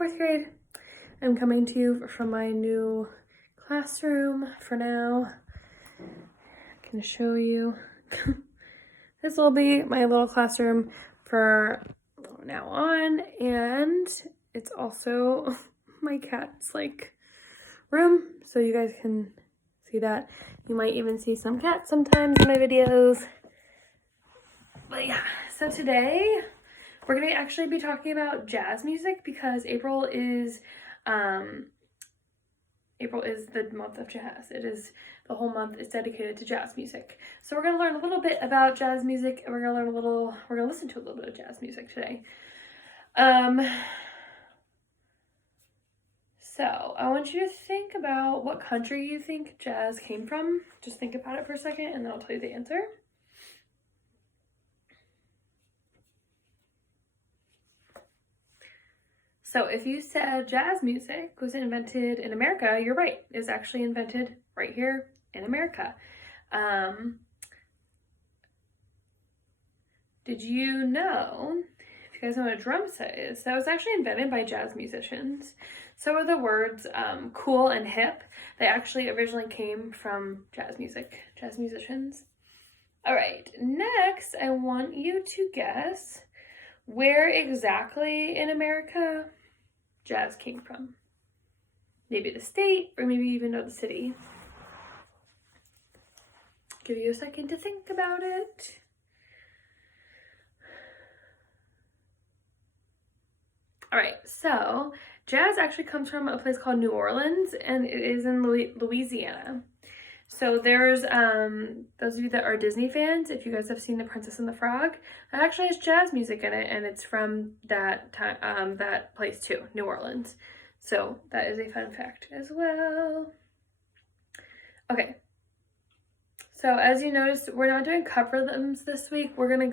fourth grade. I'm coming to you from my new classroom for now. I can show you. This will be my little classroom for now on, and it's also my cat's like room, so you guys can see that. You might even see some cats sometimes in my videos. But yeah, so today we're gonna actually be talking about jazz music because April is the month of jazz. The whole month is dedicated to jazz music. So we're gonna learn a little bit about jazz music, and we're gonna listen to a little bit of jazz music today. So I want you to think about what country you think jazz came from. Just think about it for a second, and then I'll tell you the answer. So if you said jazz music was invented in America, you're right. It's actually invented right here in America. Did you know, if you guys know what a drum set is, that was actually invented by jazz musicians. So are the words cool and hip. They actually originally came from jazz musicians. All right, next I want you to guess where exactly in America jazz came from. Maybe the state, or maybe even know the city. Give you a second to think about it. All right, so jazz actually comes from a place called New Orleans, and it is in Louisiana. So there's, those of you that are Disney fans, if you guys have seen The Princess and the Frog, that actually has jazz music in it, and it's from that time, that place too, New Orleans. So that is a fun fact as well. Okay. So as you noticed, we're not doing cup rhythms this week. We're going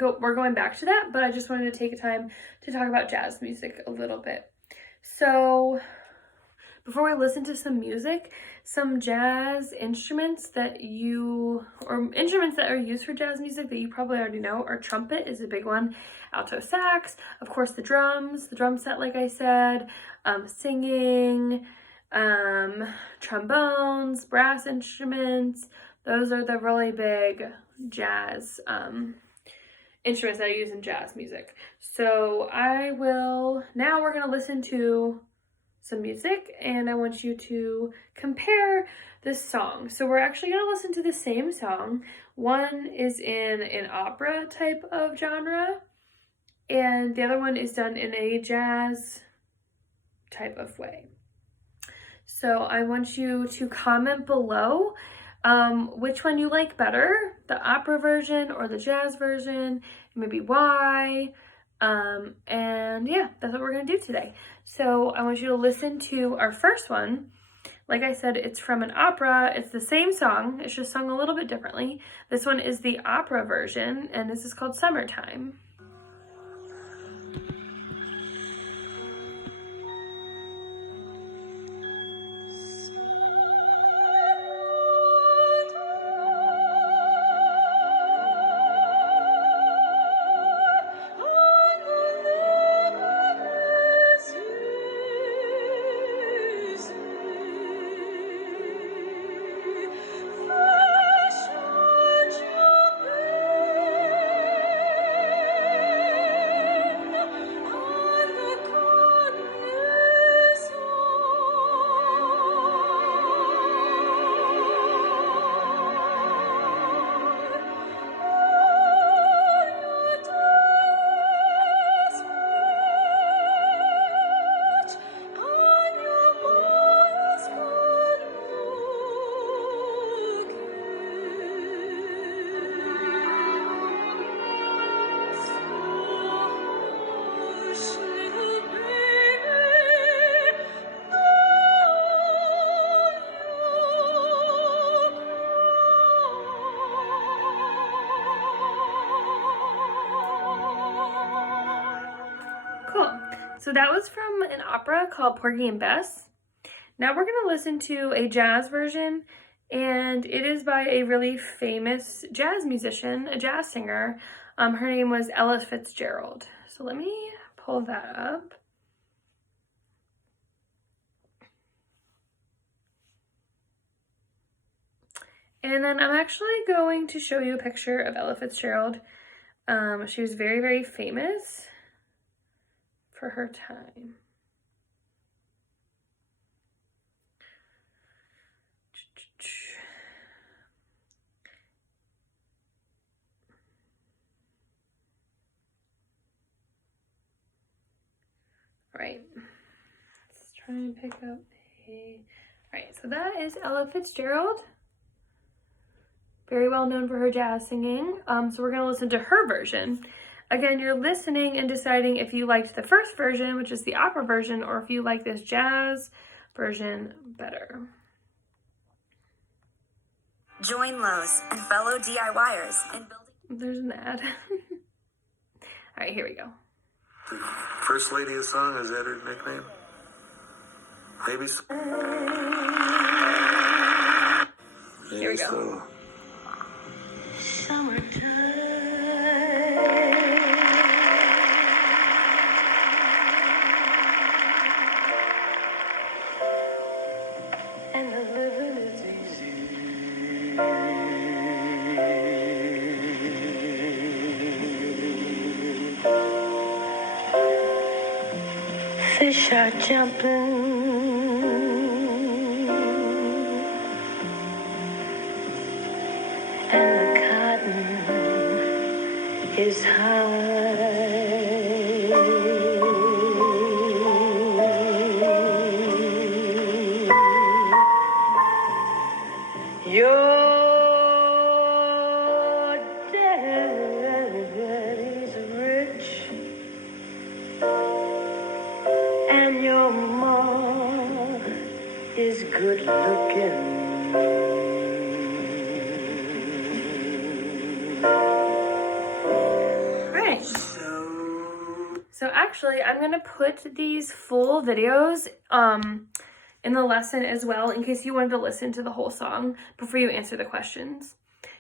back to that, but I just wanted to take a time to talk about jazz music a little bit. So before we listen to some music, some jazz instruments instruments that are used for jazz music that you probably already know are trumpet is a big one, alto sax, of course the drums, the drum set like I said, singing, trombones, brass instruments. Those are the really big jazz instruments that are used in jazz music. So now we're gonna listen to some music, and I want you to compare this song. So we're actually going to listen to the same song. One is in an opera type of genre, and the other one is done in a jazz type of way. So I want you to comment below which one you like better, the opera version or the jazz version, maybe why. And yeah, that's what we're gonna do today. So I want you to listen to our first one. Like I said, it's from an opera. It's the same song, it's just sung a little bit differently. This one is the opera version, and this is called Summertime. Cool. So that was from an opera called Porgy and Bess. Now we're going to listen to a jazz version, and it is by a really famous jazz musician, a jazz singer. Her name was Ella Fitzgerald. So let me pull that up. And then I'm actually going to show you a picture of Ella Fitzgerald. She was very, very famous for her time. All right, let's try and pick up a... All right, so that is Ella Fitzgerald. Very well known for her jazz singing. So we're gonna listen to her version. Again, you're listening and deciding if you liked the first version, which is the opera version, or if you like this jazz version better. Join Lowe's and fellow DIYers in building. There's an ad. All right, here we go. The First Lady of Song, is that her nickname? Maybe so. Here we go. And the living is easy. Fish are jumping. And the cotton is high. Your daddy's rich, and your mom is good looking. Right. So actually, I'm gonna put these full videos in the lesson as well, in case you wanted to listen to the whole song before you answer the questions.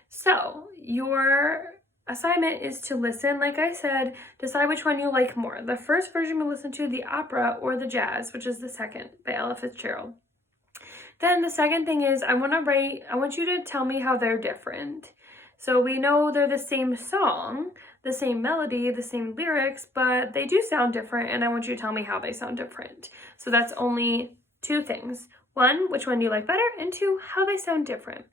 So your assignment is to listen, like I said, decide which one you like more. The first version we listen to, the opera or the jazz, which is the second by Ella Fitzgerald. Then the second thing is I want you to tell me how they're different. So we know they're the same song, the same melody, the same lyrics, but they do sound different, and I want you to tell me how they sound different. So that's only 2 things. 1, which one do you like better? And 2, how they sound different.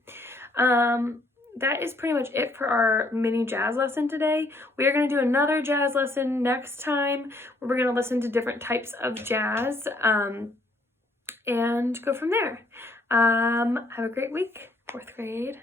That is pretty much it for our mini jazz lesson today. We are going to do another jazz lesson next time, where we're going to listen to different types of jazz and go from there. Have a great week, 4th grade.